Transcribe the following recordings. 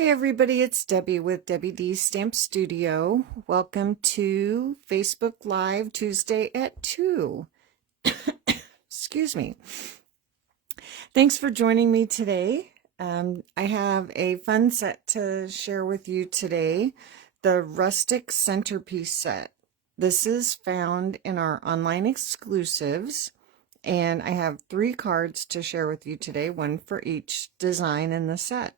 Hey everybody, it's Debbie with Debbie D's Stamp Studio. Welcome to Facebook Live Tuesday at 2. Excuse me. Thanks for joining me today. I have a fun set to share with you today, the Rustic Centerpiece set. This is found in our Online Exclusives, and I have 3 cards to share with you today, one for each design in the set.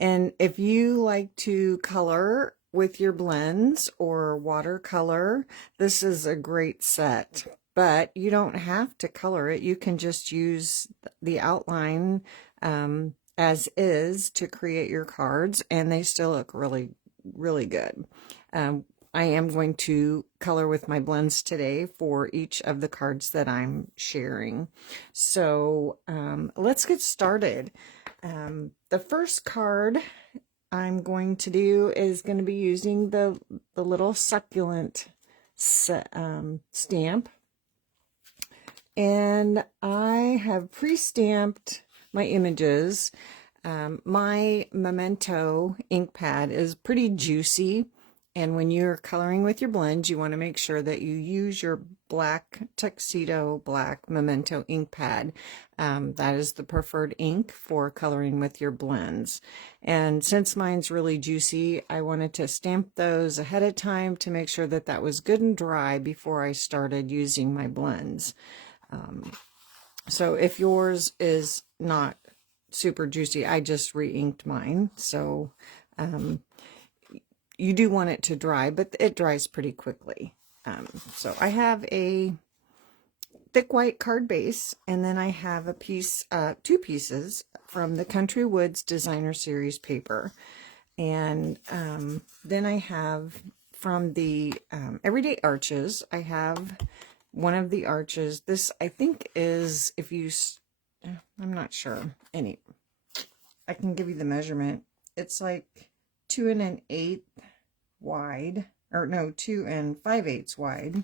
And if you like to color with your blends or watercolor, this is a great set. But you don't have to color it. You can just use the outline as is to create your cards, and they still look really, really good. I am going to color with my blends today for each of the cards that I'm sharing. So let's get started. The first card I'm going to do is going to be using the little succulent stamp. And I have pre-stamped my images. My Memento ink pad is pretty juicy. And when you're coloring with your blends, you want to make sure that you use your black tuxedo black Memento ink pad. That is the preferred ink for coloring with your blends. And since mine's really juicy, I wanted to stamp those ahead of time to make sure that that was good and dry before I started using my blends. So if yours is not super juicy, I just re-inked mine. So you do want it to dry, but it dries pretty quickly. So I have a thick white card base, and then I have a piece, 2 pieces from the Country Woods Designer Series paper. And then I have from the Everyday Arches, I have one of the arches. This, I think, is, if you, I'm not sure. I can give you the measurement. It's like 2 1/8 wide, or no, 2 5/8 wide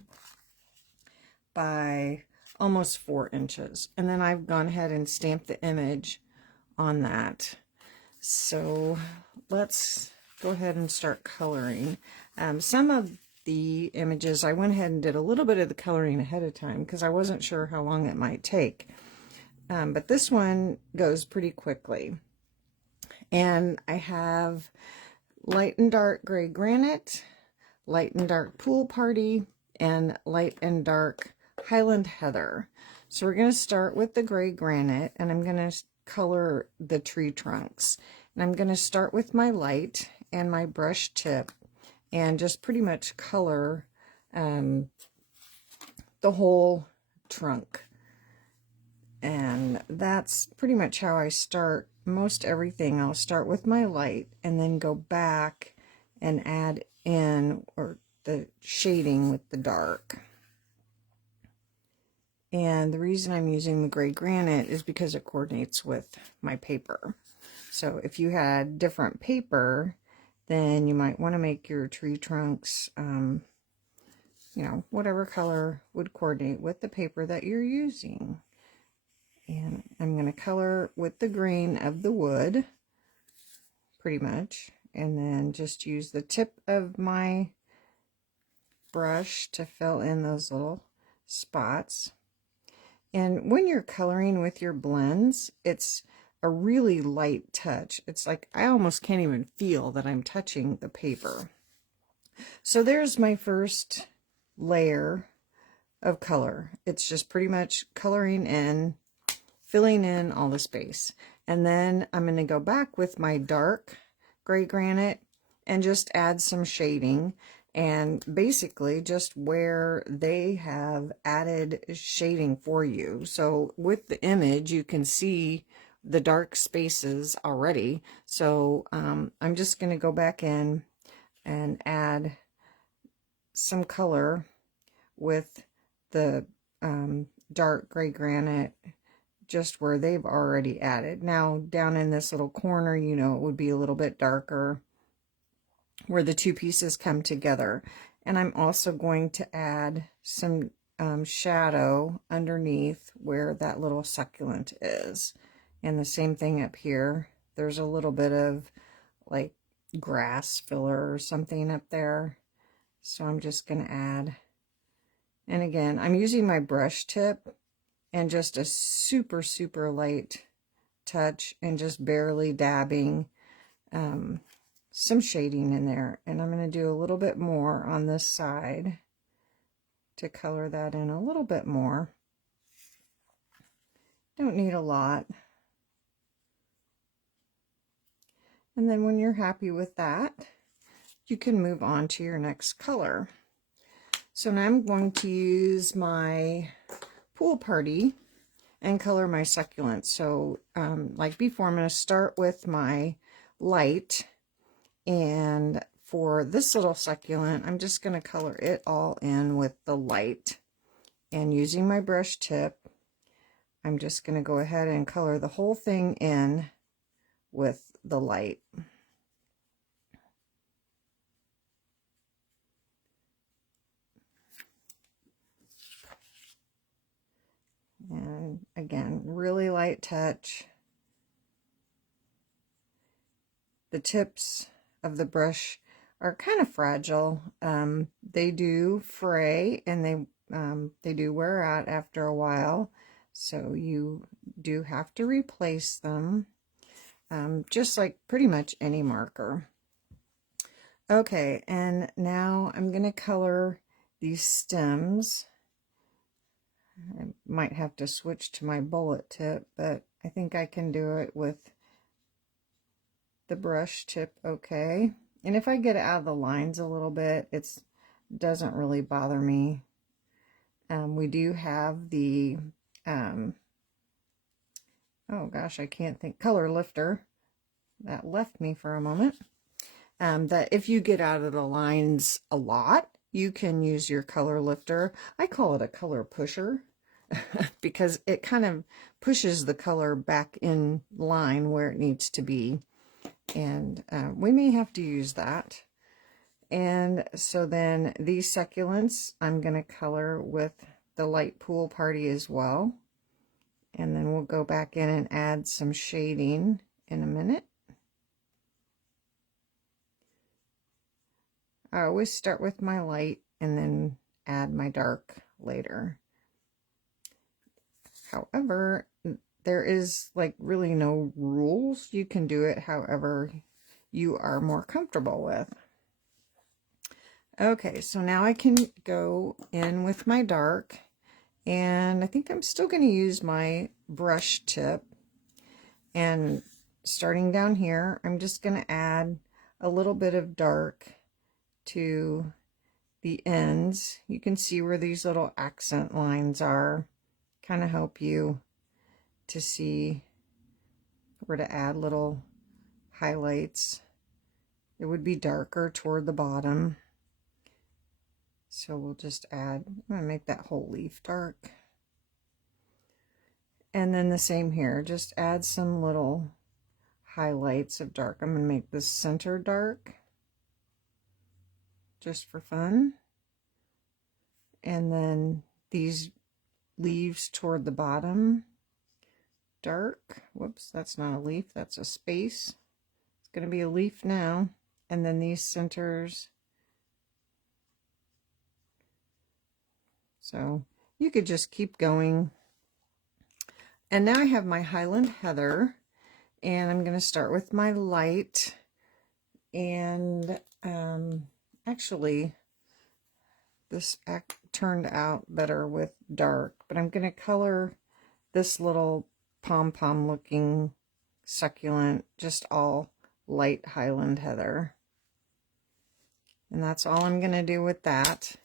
by almost 4 inches. And then I've gone ahead and stamped the image on that. So let's go ahead and start coloring. Some of the images, I went ahead and did a little bit of the coloring ahead of time because I wasn't sure how long it might take. But this one goes pretty quickly. And I have light and dark gray granite, light and dark pool party, and light and dark Highland heather. So we're going to start with the gray granite, and I'm going to color the tree trunks. And I'm going to start with my light and my brush tip and just pretty much color the whole trunk. And that's pretty much how I start most everything. I'll start with my light and then go back and add in or the shading with the dark. And the reason I'm using the gray granite is because it coordinates with my paper. So if you had different paper, then you might want to make your tree trunks, you know, whatever color would coordinate with the paper that you're using. And I'm going to color with the grain of the wood, pretty much, and then just use the tip of my brush to fill in those little spots. And when you're coloring with your blends, it's a really light touch. It's like I almost can't even feel that I'm touching the paper. So there's my first layer of color. It's just pretty much coloring in, filling in all the space. And then I'm going to go back with my dark gray granite and just add some shading, and basically just where they have added shading for you. So with the image, you can see the dark spaces already. So I'm just going to go back in and add some color with the dark gray granite just where they've already added. Now down in this little corner, you know, it would be a little bit darker where the 2 pieces come together. And I'm also going to add some shadow underneath where that little succulent is. And the same thing up here there's a little bit of like grass filler or something up there. So I'm just going to add, and again, I'm using my brush tip and just a super, super light touch and just barely dabbing some shading in there. And I'm going to do a little bit more on this side to color that in a little bit more. Don't need a lot. And then when you're happy with that, you can move on to your next color. So now I'm going to use my Pool Party and color my succulents. So like before, I'm going to start with my light, and for this little succulent, I'm just going to color it all in with the light. And using my brush tip, I'm just going to go ahead and color the whole thing in with the light. And again, really light touch. The tips of the brush are kind of fragile. They do fray, and they do wear out after a while, so you do have to replace them, just like pretty much any marker. Okay, and now I'm going to color these stems. I might have to switch to my bullet tip, but I think I can do it with the brush tip okay. And if I get out of the lines a little bit, it doesn't really bother me. We do have the, oh gosh, I can't think, color lifter. That left me for a moment. That if you get out of the lines a lot, you can use your color lifter. I call it a color pusher because it kind of pushes the color back in line where it needs to be. And we may have to use that. And so then these succulents, I'm going to color with the light Pool Party as well. And then we'll go back in and add some shading in a minute. I always start with my light and then add my dark later. However, there is like really no rules. You can do it however you are more comfortable with. Okay, so now I can go in with my dark, and I think I'm still going to use my brush tip. And starting down here, I'm just going to add a little bit of dark to the ends. You can see where these little accent lines are. Kind of help you to see where to add little highlights. It would be darker toward the bottom. So we'll just add, I'm going to make that whole leaf dark. And then the same here, just add some little highlights of dark. I'm going to make this center dark, just for fun. And then these leaves toward the bottom, dark. Whoops, that's not a leaf, that's a space. It's going to be a leaf now. And then these centers. So you could just keep going. And now I have my Highland Heather, and I'm going to start with my light. And actually, this turned out better with dark, but I'm going to color this little pom-pom looking succulent just all light Highland Heather. And that's all I'm going to do with that.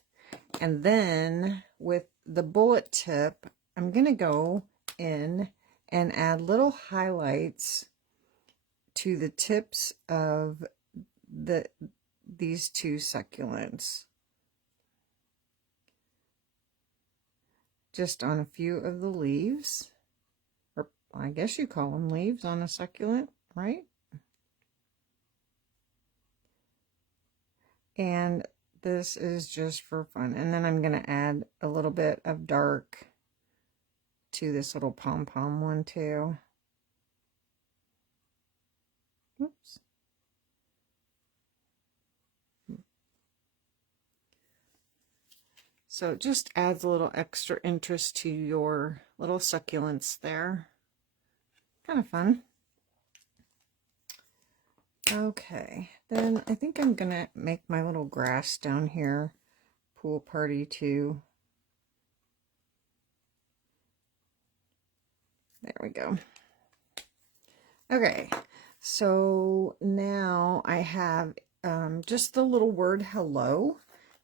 And then with the bullet tip, I'm going to go in and add little highlights to the tips of these two succulents. Just on a few of the leaves, or I guess you call them leaves on a succulent, right? And this is just for fun. And then I'm going to add a little bit of dark to this little pom-pom one too. So it just adds a little extra interest to your little succulents there. Kind of fun. Okay, then I think I'm gonna make my little grass down here pool party too. There we go. Okay, so now I have just the little word hello,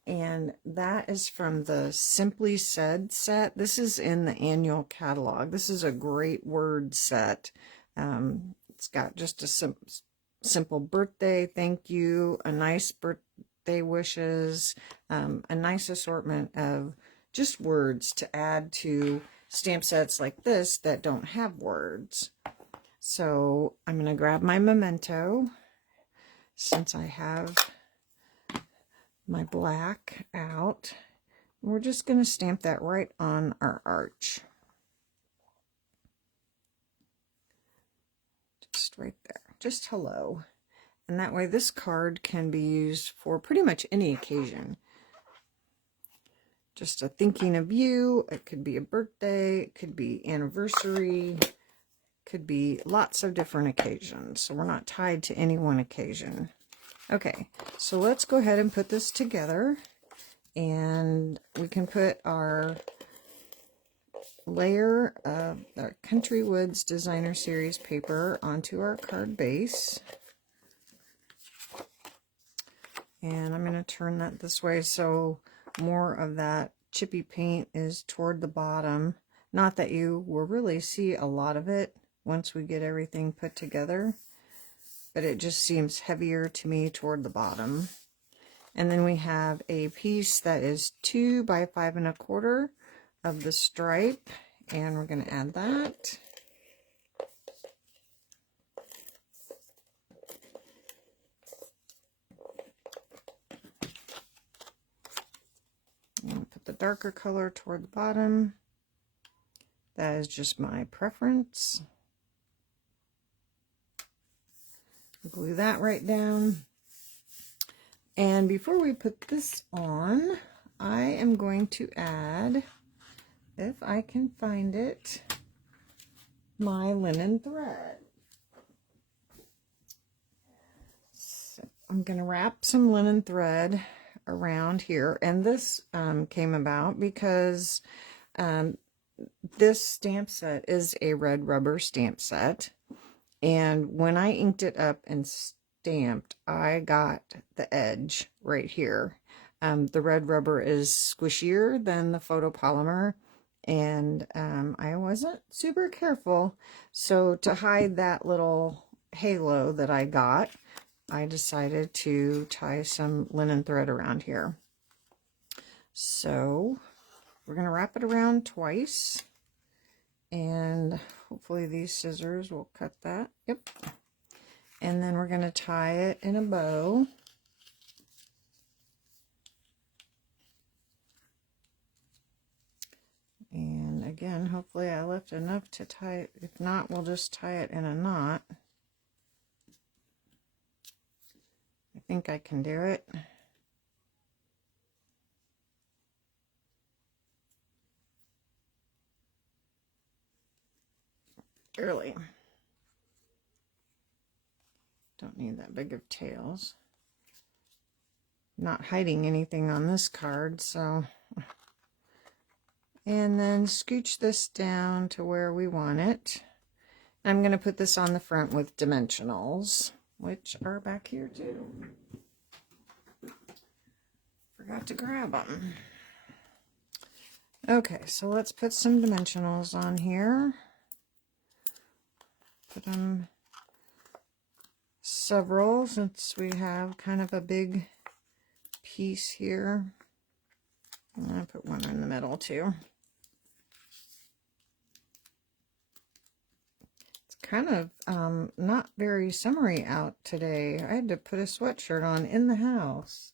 and that is from the Simply Said set. This is in the annual catalog. This is a great word set. It's got just a simple birthday, thank you, a nice birthday wishes, a nice assortment of just words to add to stamp sets like this that don't have words. So I'm going to grab my memento since I have my black out. We're just going to stamp that right on our arch. Just right there. Just hello. And that way this card can be used for pretty much any occasion. Just a thinking of you. It could be a birthday. It could be anniversary. Could be lots of different occasions. So we're not tied to any one occasion. Okay, so let's go ahead and put this together. And we can put our layer of our Country Woods Designer Series paper onto our card base. And I'm going to turn that this way so more of that chippy paint is toward the bottom. Not that you will really see a lot of it once we get everything put together, but it just seems heavier to me toward the bottom. And then we have a piece that is 2 by 5 1/4 of the stripe, and we're going to add that. And put the darker color toward the bottom. That is just my preference. Glue that right down. And before we put this on, I am going to add, if I can find it, my linen thread. So I'm going to wrap some linen thread around here. And this came about because this stamp set is a red rubber stamp set. And when I inked it up and stamped, I got the edge right here. The red rubber is squishier than the photopolymer, and I wasn't super careful. So to hide that little halo that I got, I decided to tie some linen thread around here. So we're going to wrap it around twice. And hopefully these scissors will cut that. Yep. And then we're going to tie it in a bow. And again, hopefully I left enough to tie it. If not, we'll just tie it in a knot. I think I can do it. Early. Don't need that big of tails. Not hiding anything on this card, so. And then scooch this down to where we want it. I'm going to put this on the front with dimensionals, which are back here too. Forgot to grab them. Okay, so let's put some dimensionals on here. Put them several since we have kind of a big piece here. I'm going to put one in the middle too. It's kind of not very summery out today. I had to put a sweatshirt on in the house.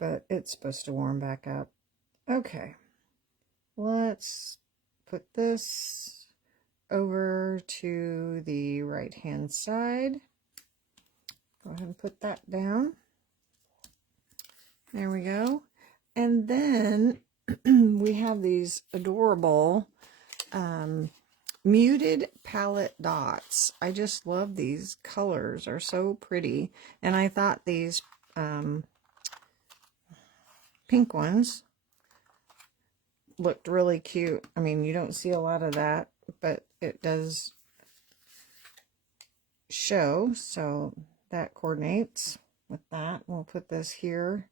But it's supposed to warm back up. Okay, let's put this over to the right hand side. Go ahead and put that down. There we go. And then we have these adorable muted palette dots. I just love these colors. They're so pretty. And I thought these pink ones looked really cute. I mean, you don't see a lot of that, but it does show, so that coordinates with that. We'll put this here,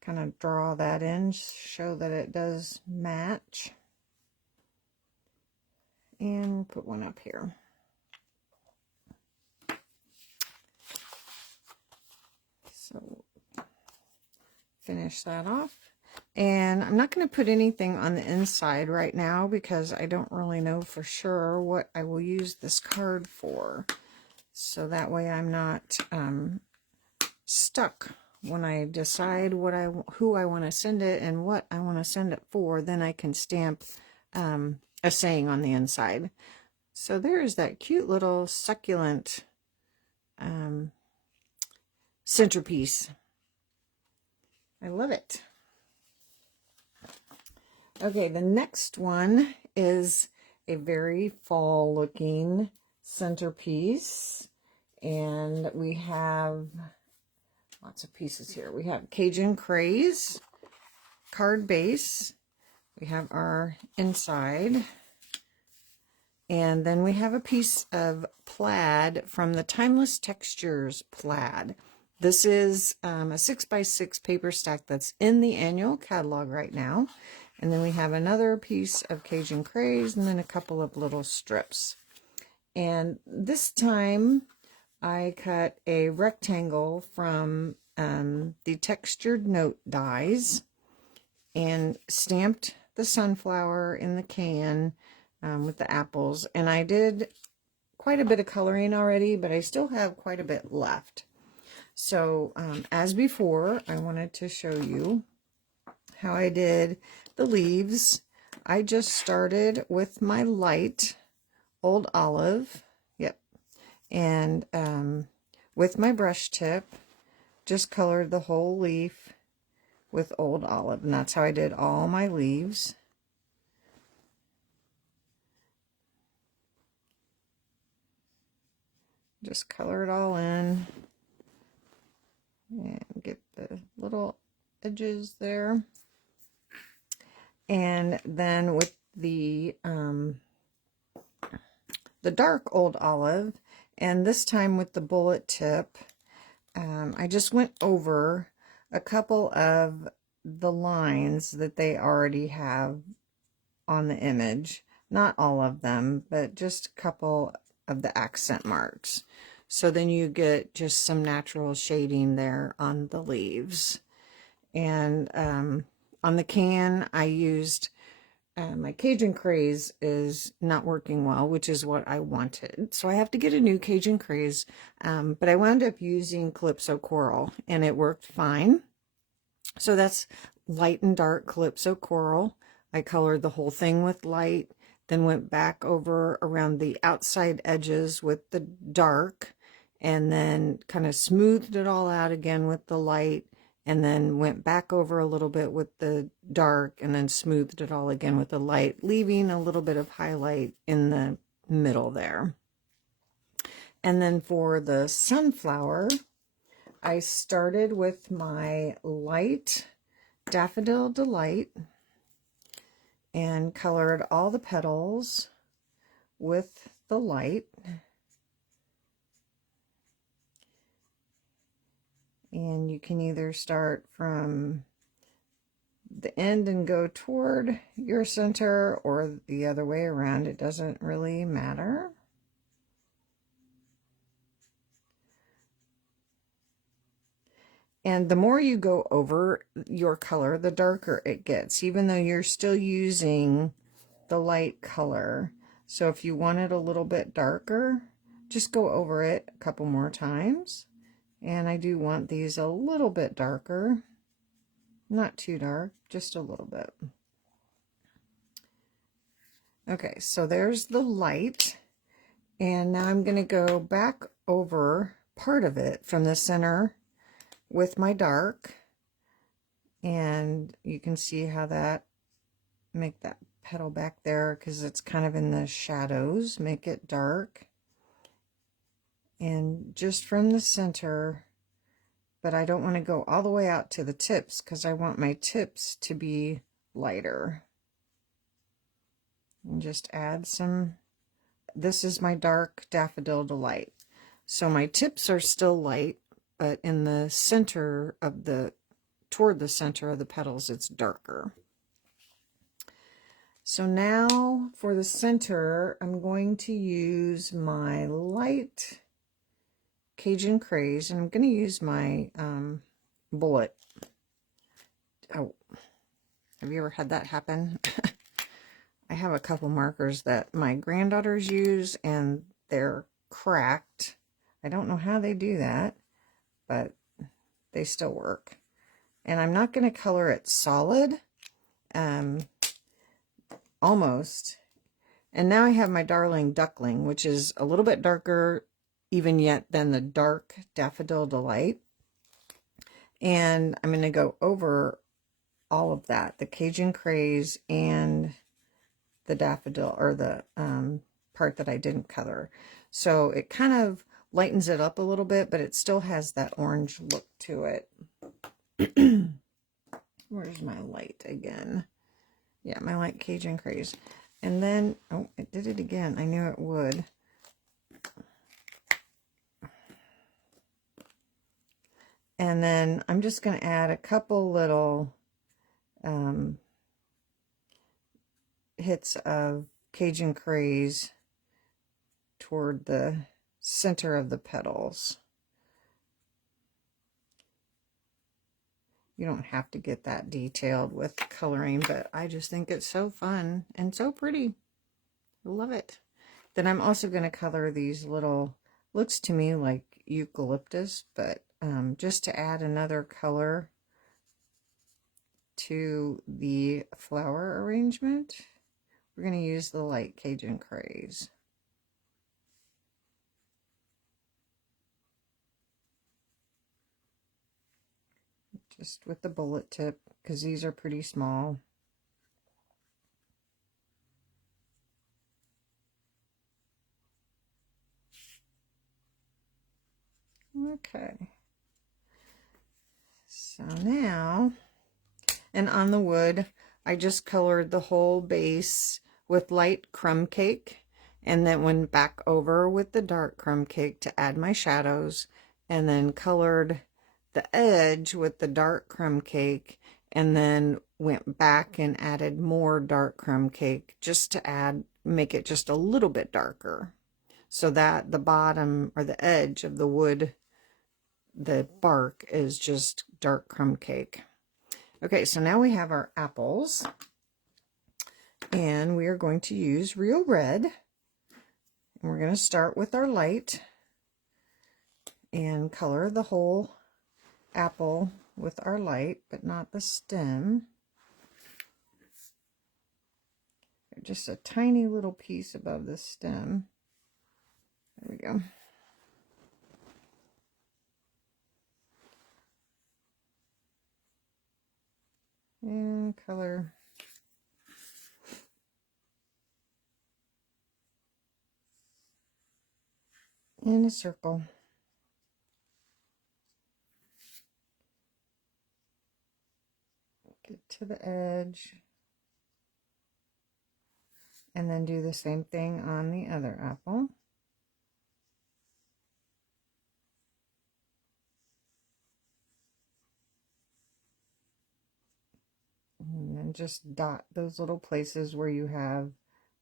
kind of draw that in, show that it does match, and put one up here. So finish that off. And I'm not going to put anything on the inside right now because I don't really know for sure what I will use this card for. So that way I'm not stuck when I decide who I want to send it and what I want to send it for. Then I can stamp a saying on the inside. So there's that cute little succulent centerpiece. I love it. Okay, the next one is a very fall looking centerpiece, and we have lots of pieces here. We have Cajun Craze card base, we have our inside, and then we have a piece of plaid from the Timeless Textures plaid. This is a 6x6 paper stack that's in the annual catalog right now. And then we have another piece of Cajun Craze, and then a couple of little strips. And this time I cut a rectangle from the textured note dies and stamped the sunflower in the can with the apples. And I did quite a bit of coloring already, but I still have quite a bit left. So as before, I wanted to show you how I did the leaves. I just started with my light Old Olive, yep, and with my brush tip, just colored the whole leaf with Old Olive, and that's how I did all my leaves. Just color it all in and get the little edges there. And then with the dark Old Olive, and this time with the bullet tip, I just went over a couple of the lines that they already have on the image. Not all of them, but just a couple of the accent marks. So then you get just some natural shading there on the leaves. And on the can, I used my Cajun Craze is not working well, which is what I wanted. So I have to get a new Cajun Craze, but I wound up using Calypso Coral, and it worked fine. So that's light and dark Calypso Coral. I colored the whole thing with light, then went back over around the outside edges with the dark, and then kind of smoothed it all out again with the light, and then went back over a little bit with the dark, and then smoothed it all again with the light, leaving a little bit of highlight in the middle there. And then for the sunflower, I started with my light Daffodil Delight and colored all the petals with the light. And you can either start from the end and go toward your center, or the other way around. It doesn't really matter. And the more you go over your color, the darker it gets, even though you're still using the light color. So if you want it a little bit darker, just go over it a couple more times. And I do want these a little bit darker, not too dark, just a little bit. Okay, so there's the light, and now I'm going to go back over part of it from the center with my dark, And you can see how that, make that petal back there because it's kind of in the shadows, make it dark. And just from the center, but I don't want to go all the way out to the tips because I want my tips to be lighter. And just add some, this is my dark Daffodil Delight. So my tips are still light, but in the center of the, toward the center of the petals, it's darker. So now for the center, I'm going to use my light Cajun Craze, and I'm going to use my bullet. Oh, have you ever had that happen? I have a couple markers that my granddaughters use, and they're cracked. I don't know how they do that, but they still work. And I'm not going to color it solid, almost. And now I have my Darling Duckling, which is a little bit darker even yet than the dark Daffodil Delight. And I'm going to go over all of that, the Cajun Craze and the daffodil, or the part that I didn't color. So it kind of lightens it up a little bit, but it still has that orange look to it. Where's my light again? Yeah, my light Cajun Craze. And then, oh, it did it again. I knew it would. And then I'm just going to add a couple little hits of Cajun Craze toward the center of the petals. You don't have to get that detailed with coloring, but I just think it's so fun and so pretty. I love it. Then I'm also going to color these little, looks to me like eucalyptus, but just to add another color to the flower arrangement, we're going to use the light Cajun Craze. Just with the bullet tip, because these are pretty small. Okay. So now, and on the wood, I just colored the whole base with light crumb cake, and then went back over with the dark crumb cake to add my shadows, and then colored the edge with the dark crumb cake, and then went back and added more dark crumb cake just to add, make it just a little bit darker, so that the bottom or the edge of the wood, the bark, is just dark crumb cake. Okay, so now we have our apples, and we are going to use Real Red. And we're going to start with our light and color the whole apple with our light, but not the stem. Just a tiny little piece above the stem. There we go. And color in a circle. Get to the edge. And then do the same thing on the other apple. And then just dot those little places where you have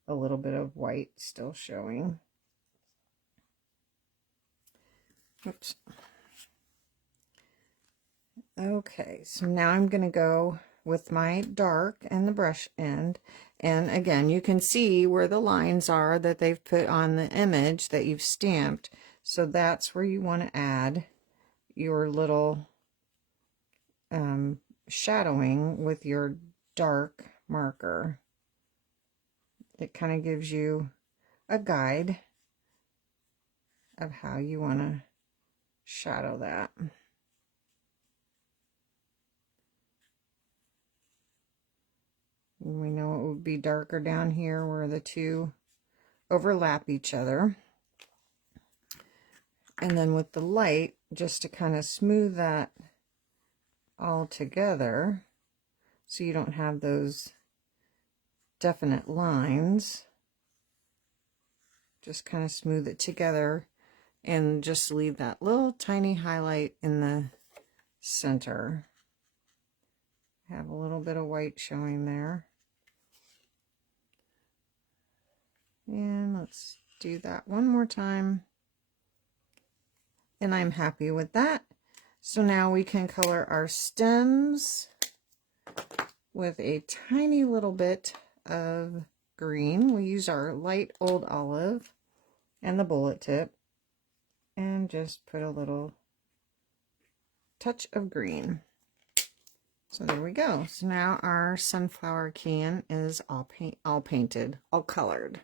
a little bit of white still showing. Oops. Okay, so now I'm going to go with my dark and the brush end. And again, you can see where the lines are that they've put on the image that you've stamped. So that's where you want to add your little shadowing with your dark marker. It kind of gives you a guide of how you want to shadow that. And we know it would be darker down here where the two overlap each other. And then with the light, just to kind of smooth that all together so you don't have those definite lines, just kind of smooth it together and just leave that little tiny highlight in the center. Have a little bit of white showing there. And let's do that one more time. And I'm happy with that. So now we can color our stems with a tiny little bit of green. We use our light old olive and the bullet tip and just put a little touch of green. So there we go. So now our sunflower can is all painted, all colored.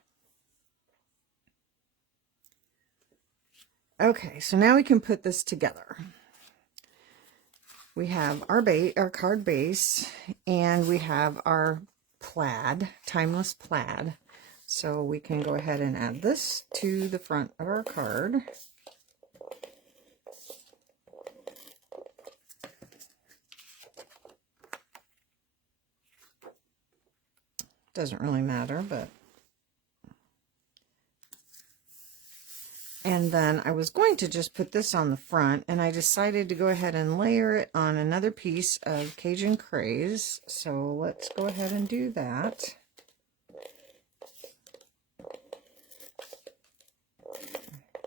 Okay, so now we can put this together. We have our card base, and we have our plaid, timeless plaid. So we can go ahead and add this to the front of our card. Doesn't really matter, but... And then I was going to just put this on the front, and I decided to go ahead and layer it on another piece of Cajun Craze. So let's go ahead and do that.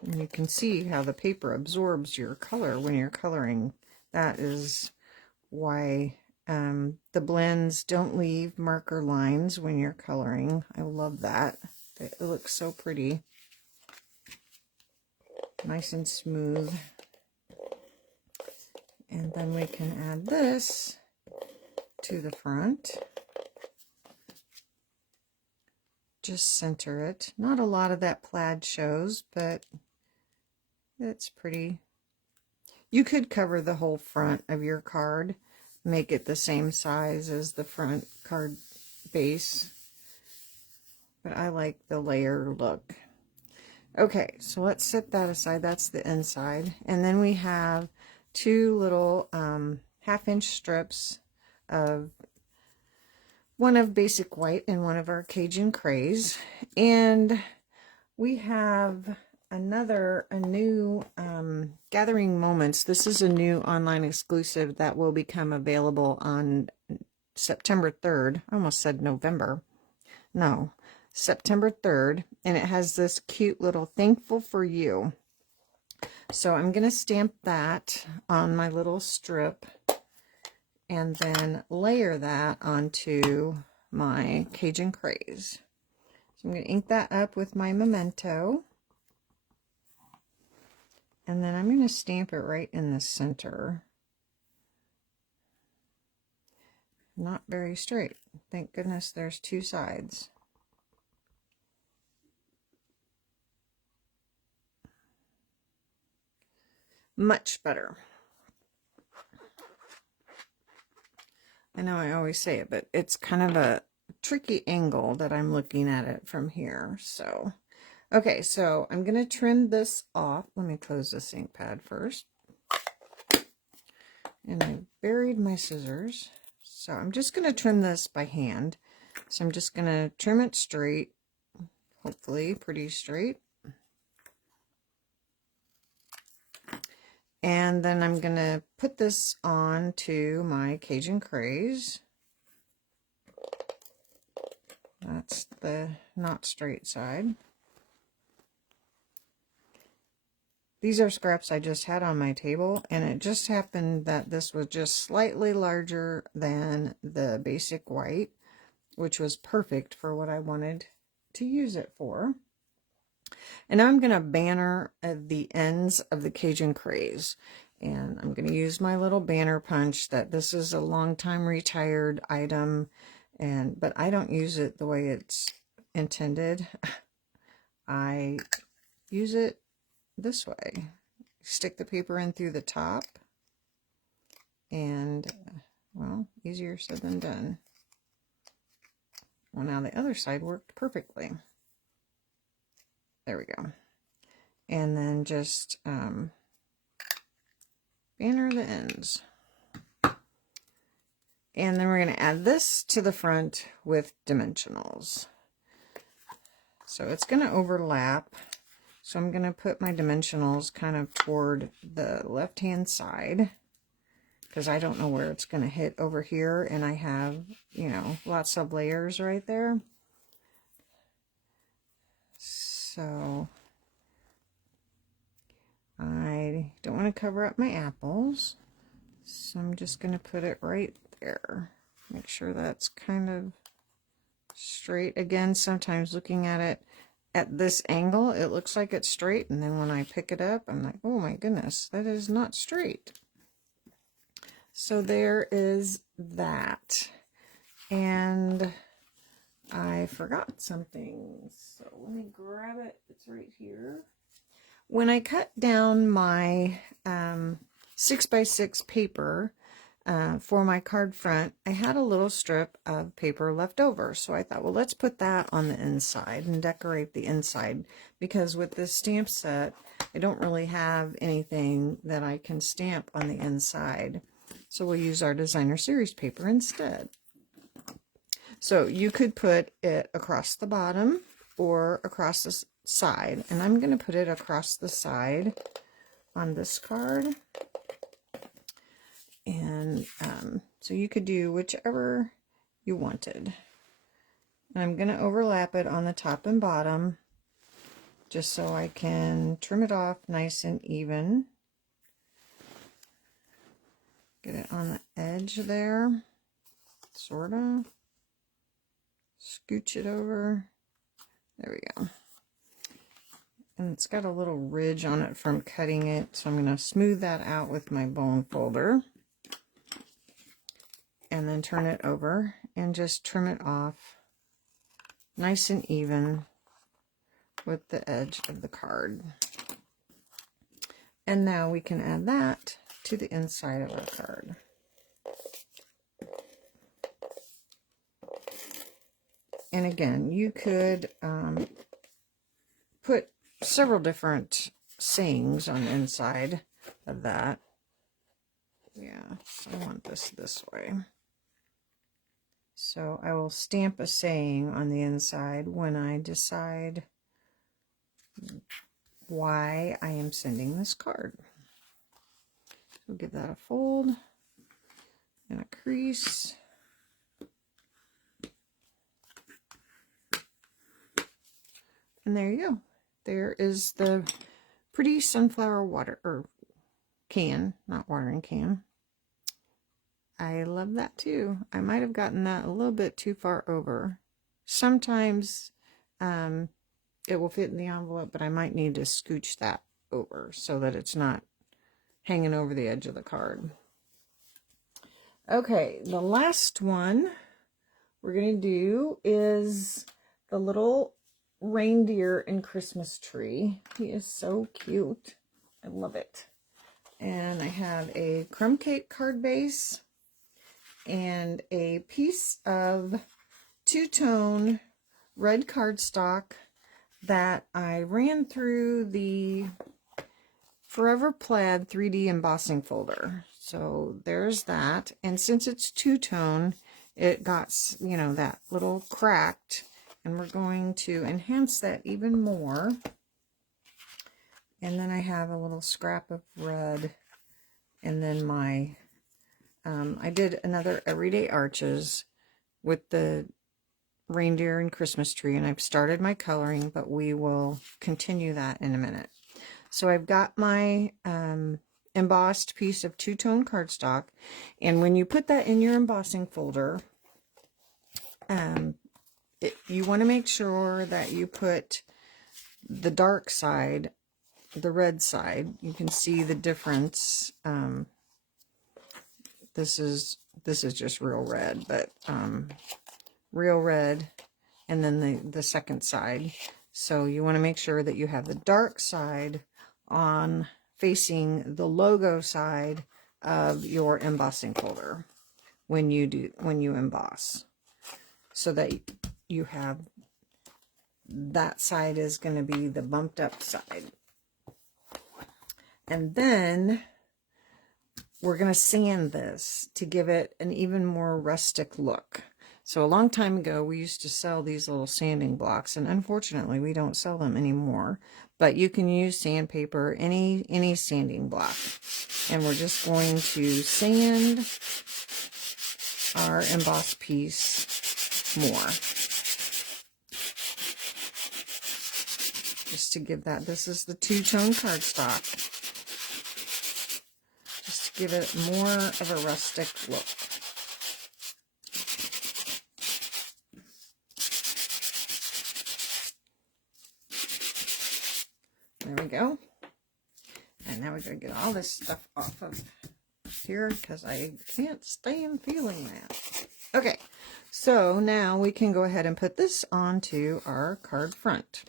And you can see how the paper absorbs your color when you're coloring. That is why the blends don't leave marker lines when you're coloring. I love that. It looks so pretty. Nice and smooth. And then we can add this to the front. Just center it. Not a lot of that plaid shows, but it's pretty. You could cover the whole front of your card, make it the same size as the front card base, but I like the layer look. Okay, so let's set that aside. That's the inside. And then we have two little 1/2-inch strips of one of basic white and one of our Cajun Craze. And we have a new Gathering Moments. This is a new online exclusive that will become available on September 3rd. I almost said November. No. September 3rd, and it has this cute little thankful for you. So I'm going to stamp that on my little strip and then layer that onto my Cajun Craze. So I'm going to ink that up with my Memento, and then I'm going to stamp it right in the center. Not very straight. Thank goodness there's two sides. Much better. I know I always say it, but it's kind of a tricky angle that I'm looking at it from here. So, okay, so I'm going to trim this off. Let me close this ink pad first. And I buried my scissors. So I'm just going to trim this by hand. So I'm just going to trim it straight, hopefully pretty straight. And then I'm going to put this on to my Cajun Craze. That's the not straight side. These are scraps I just had on my table, and it just happened that this was just slightly larger than the basic white, which was perfect for what I wanted to use it for. And now I'm going to banner the ends of the Cajun Craze. And I'm going to use my little banner punch. That this is a long time retired item, but I don't use it the way it's intended. I use it this way. Stick the paper in through the top, and well, easier said than done. Well, now the other side worked perfectly. There we go. And then just banner the ends. And then we're going to add this to the front with dimensionals. So it's going to overlap. So I'm going to put my dimensionals kind of toward the left-hand side, because I don't know where it's going to hit over here, and I have, you know, lots of layers right there. So I don't want to cover up my apples, so I'm just going to put it right there. Make sure that's kind of straight. Again, sometimes looking at it at this angle, it looks like it's straight, and then when I pick it up, I'm like, oh my goodness, that is not straight. So there is that. And I forgot something, so let me grab it. It's right here. When I cut down my 6x6 paper for my card front, I had a little strip of paper left over. So I thought, well, let's put that on the inside and decorate the inside, because with this stamp set, I don't really have anything that I can stamp on the inside. So we'll use our designer series paper instead. So you could put it across the bottom or across the side, and I'm going to put it across the side on this card. And so you could do whichever you wanted. And I'm going to overlap it on the top and bottom just so I can trim it off nice and even. Get it on the edge there, sort of. Scooch it over. There we go. And it's got a little ridge on it from cutting it, so I'm going to smooth that out with my bone folder. And then turn it over and just trim it off nice and even with the edge of the card. And now we can add that to the inside of our card. And again, you could put several different sayings on the inside of that. Yeah, so I want this way. So I will stamp a saying on the inside when I decide why I am sending this card. So give that a fold and a crease. And there you go. There is the pretty sunflower water, or can, not watering can. I love that too. I might have gotten that a little bit too far over. Sometimes it will fit in the envelope, but I might need to scooch that over so that it's not hanging over the edge of the card. Okay, the last one we're going to do is the little reindeer and Christmas tree. He is so cute. I love it. And I have a crumb cake card base and a piece of two-tone red cardstock that I ran through the Forever Plaid 3D embossing folder. So there's that. And since it's two-tone, it got, you know, that little cracked. And we're going to enhance that even more. And then I have a little scrap of red. And then my, I did another Everyday Arches with the reindeer and Christmas tree. And I've started my coloring, but we will continue that in a minute. So I've got my embossed piece of two-tone cardstock. And when you put that in your embossing folder, you want to make sure that you put the dark side, the red side. You can see the difference. This is just real red, but real red, and then the second side. So you want to make sure that you have the dark side on facing the logo side of your embossing folder when you emboss, so that you have that side is going to be the bumped up side. And then we're going to sand this to give it an even more rustic look. So a long time ago, we used to sell these little sanding blocks, and unfortunately, we don't sell them anymore. But you can use sandpaper, any sanding block. And we're just going to sand our embossed piece more. Just to give that, this is the two-tone cardstock. Just to give it more of a rustic look. There we go. And now we're going to get all this stuff off of here because I can't stand feeling that. Okay, so now we can go ahead and put this onto our card front.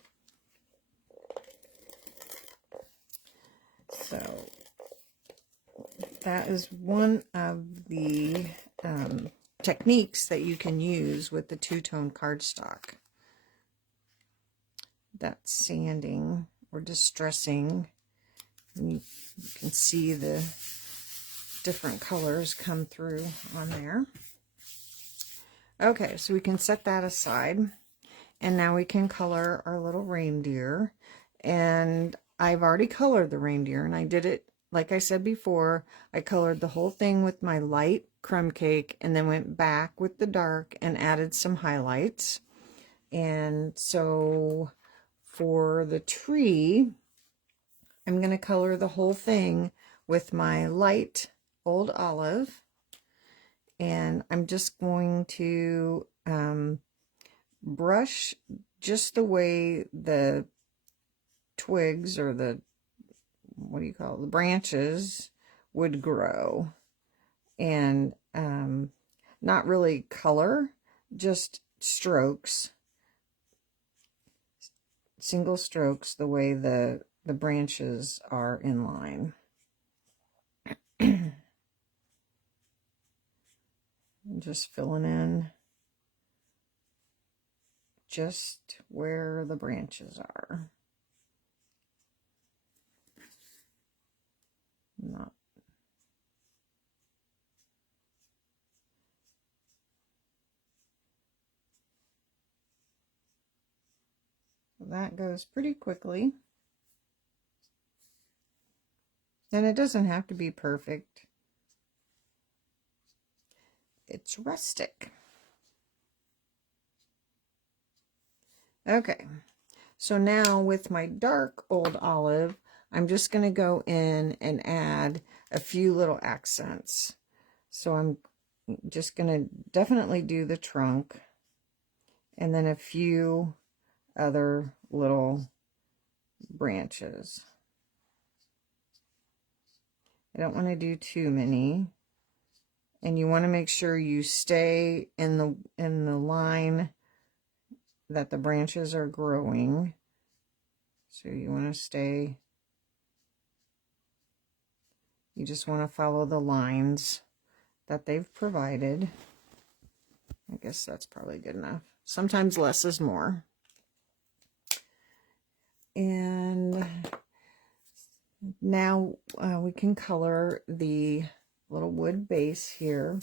So that is one of the techniques that you can use with the two-tone cardstock. That's sanding or distressing. And you can see the different colors come through on there. Okay, so we can set that aside. And now we can color our little reindeer. And I've already colored the reindeer, and I did it, like I said before, I colored the whole thing with my light crumb cake and then went back with the dark and added some highlights. And so for the tree, I'm going to color the whole thing with my light Old Olive. And I'm just going to brush just the way the twigs or the, what do you call it, the branches would grow. And not really color, just strokes, single strokes, the way the branches are in line. Just filling in just where the branches are. Not that goes pretty quickly. And it doesn't have to be perfect. It's rustic. Okay, so now with my dark Old Olive, I'm just going to go in and add a few little accents. So I'm just going to definitely do the trunk and then a few other little branches. I don't want to do too many. And you want to make sure you stay in the line that the branches are growing. So you want to stay, you just want to follow the lines that they've provided. I guess that's probably good enough. Sometimes less is more. And now we can color the little wood base here.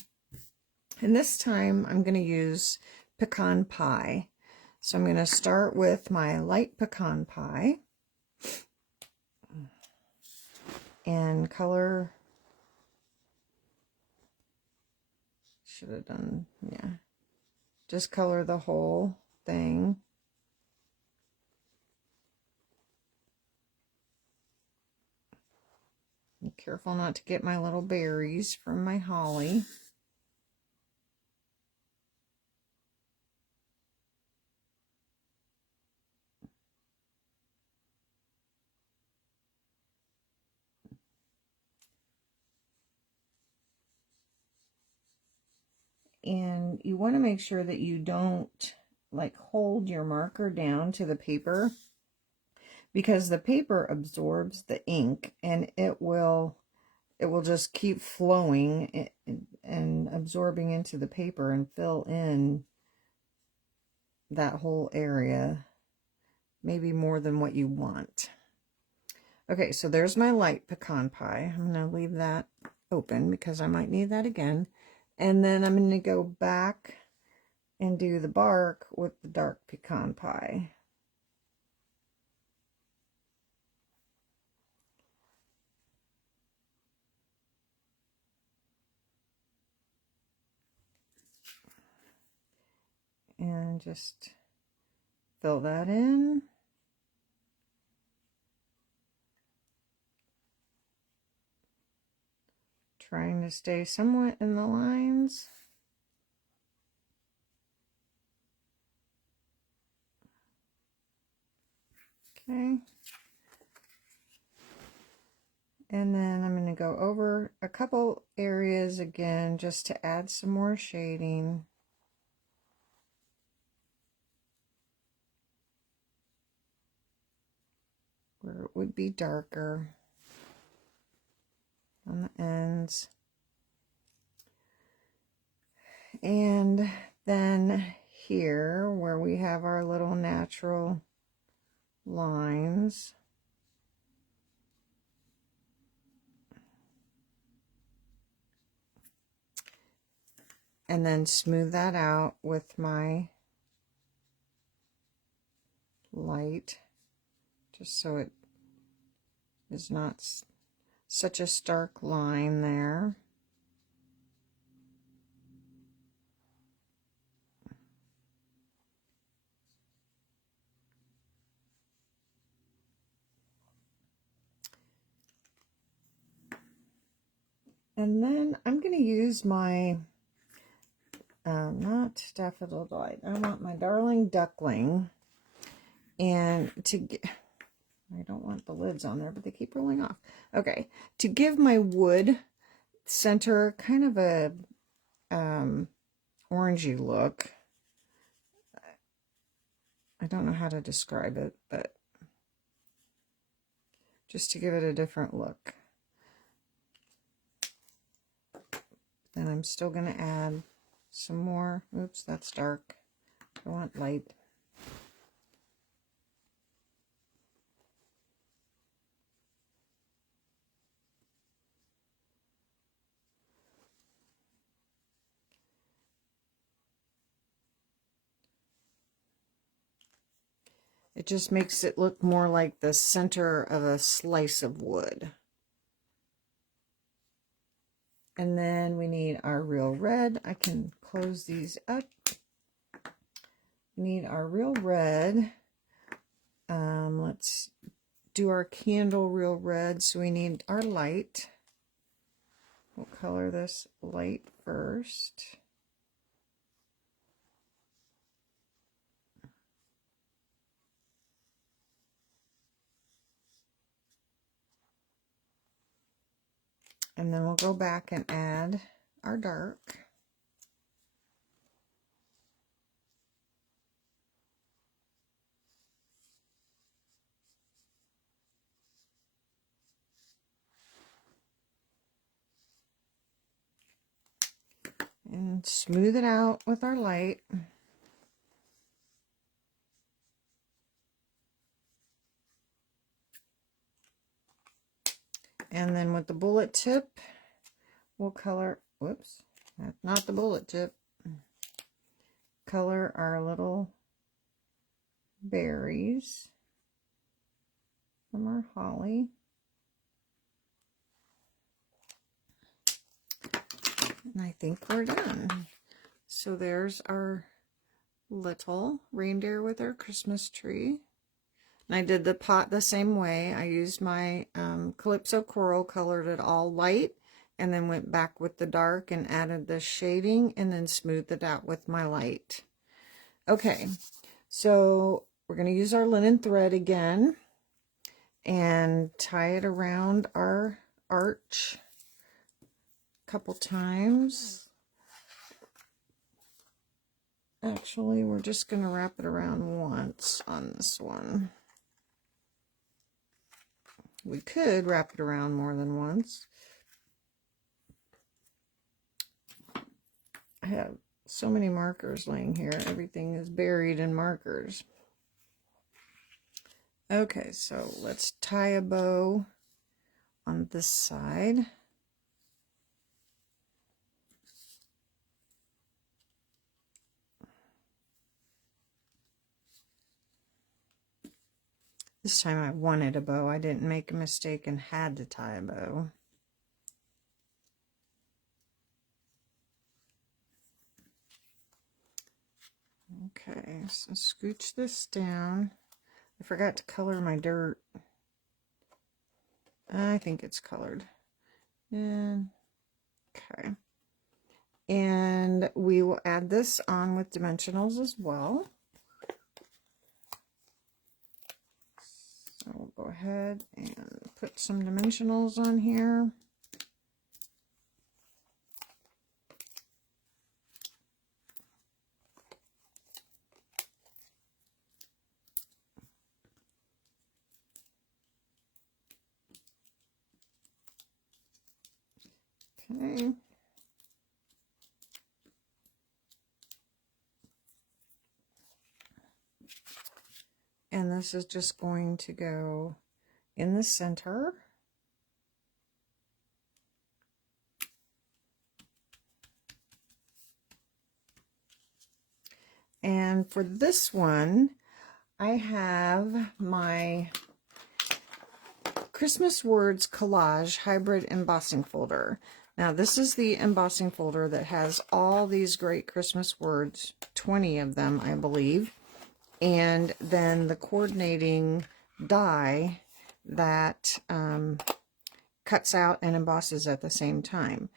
And this time I'm going to use pecan pie. So I'm going to start with my light pecan pie and color, should have done, yeah, just color the whole thing. Be careful not to get my little berries from my holly. And you want to make sure that you don't like hold your marker down to the paper, because the paper absorbs the ink and it will just keep flowing and absorbing into the paper and fill in that whole area, maybe more than what you want. Okay, so there's my light pecan pie. I'm going to leave that open because I might need that again. And then I'm going to go back and do the bark with the dark pecan pie. And just fill that in. Trying to stay somewhat in the lines. Okay. And then I'm going to go over a couple areas again just to add some more shading. Where it would be darker on the ends. And then here where we have our little natural lines, and then smooth that out with my light, just so it is not such a stark line there. And then I'm going to use my, not Daffodil Delight, I want my Darling Duckling. And to get, I don't want the lids on there, but they keep rolling off. Okay, to give my wood center kind of a orangey look. I don't know how to describe it, but just to give it a different look. Then I'm still going to add some more. Oops, that's dark. I want light. It just makes it look more like the center of a slice of wood. And then we need our real red. I can close these up. We need our real red. Let's do our candle real red. So we need our light. We'll color this light first. And then we'll go back and add our dark. And smooth it out with our light. And then with the bullet tip, we'll color, whoops, that's not the bullet tip. Color our little berries from our holly. And I think we're done. So there's our little reindeer with our Christmas tree. And I did the pot the same way. I used my Calypso Coral, colored it all light, and then went back with the dark and added the shading, and then smoothed it out with my light. Okay, so we're going to use our linen thread again and tie it around our arch a couple times. Actually, we're just going to wrap it around once on this one. We could wrap it around more than once. I have so many markers laying here. Everything is buried in markers. Okay, so let's tie a bow on this side. This time I wanted a bow. I didn't make a mistake and had to tie a bow. Okay, so scooch this down. I forgot to color my dirt. I think it's colored. And okay. And we will add this on with dimensionals as well. So we'll go ahead and put some dimensionals on here. Okay. And this is just going to go in the center. And for this one, I have my Christmas Words Collage Hybrid Embossing Folder. Now, this is the embossing folder that has all these great Christmas words, 20 of them, I believe, and then the coordinating die that cuts out and embosses at the same time.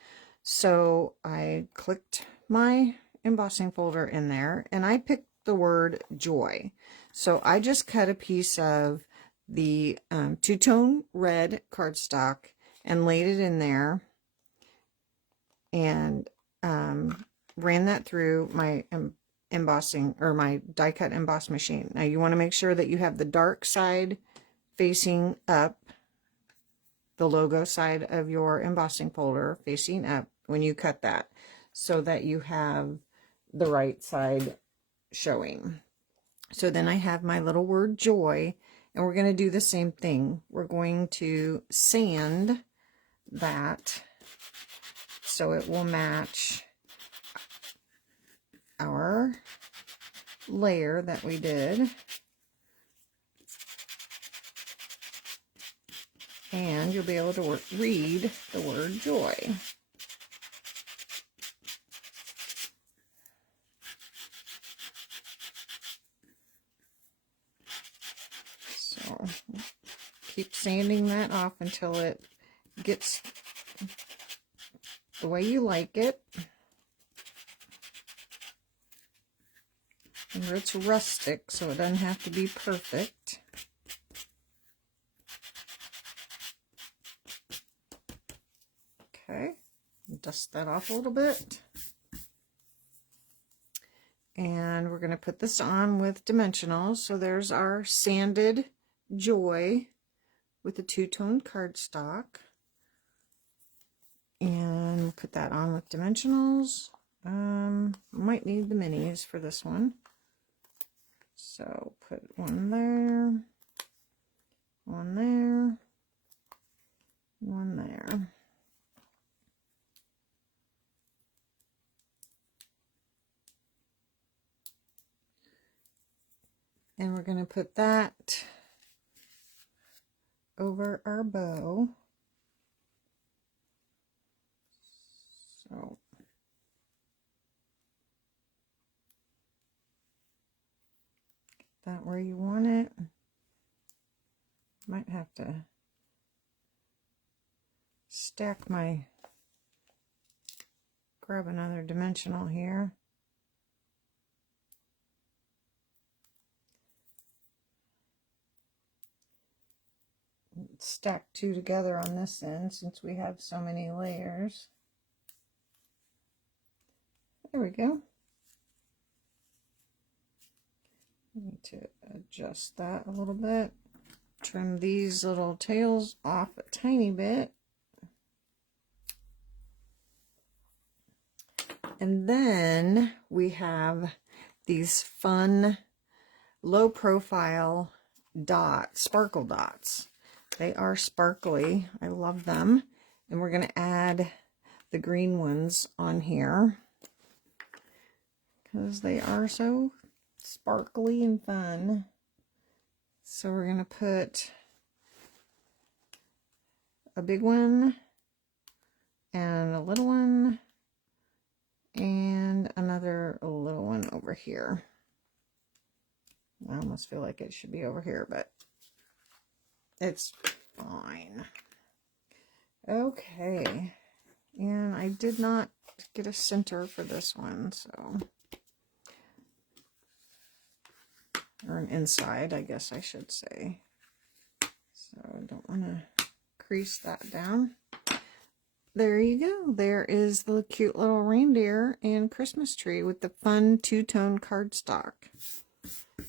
So I clicked my embossing folder in there, and I picked the word joy. So I just cut a piece of the two-tone red cardstock and laid it in there, and ran that through my embossing, or my die cut emboss machine. Now you want to make sure that you have the dark side facing up, the logo side of your embossing folder facing up when you cut that, so that you have the right side showing. So then I have my little word joy, and we're going to do the same thing. We're going to sand that so it will match our layer that we did. And you'll be able to read the word joy. So keep sanding that off until it gets the way you like it. Remember, it's rustic, so it doesn't have to be perfect. Okay, dust that off a little bit. And we're going to put this on with dimensionals. So there's our sanded joy with the two-tone cardstock. And put that on with dimensionals. Might need the minis for this one. So put one there, one there, one there. And we're going to put that over our bow. So get that where you want it. Might have to stack my, grab another dimensional here. Stack two together on this end since we have so many layers. There we go. I need to adjust that a little bit. Trim these little tails off a tiny bit. And then we have these fun low profile dots, sparkle dots. They are sparkly. I love them. And we're going to add the green ones on here because they are so sparkly and fun. So we're going to put a big one and a little one and another little one over here. I almost feel like it should be over here, but it's fine. Okay, and I did not get a center for this one, so, or an inside, I guess I should say. So I don't want to crease that down. There you go. There is the cute little reindeer and Christmas tree with the fun two-tone cardstock.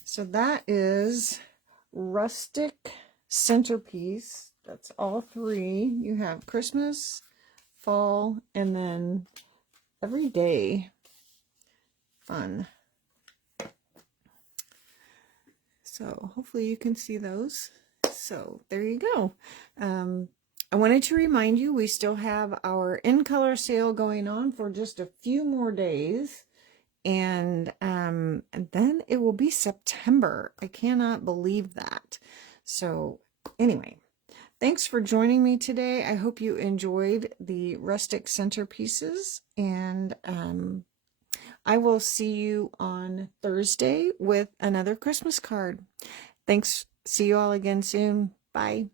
So that is Rustic Centerpiece. That's all three. You have Christmas, fall, and then everyday fun. So hopefully you can see those. So there you go. I wanted to remind you we still have our in color sale going on for just a few more days. And then it will be September. I cannot believe that. So anyway, thanks for joining me today. I hope you enjoyed the rustic centerpieces, and I will see you on Thursday with another Christmas card. Thanks. See you all again soon. Bye.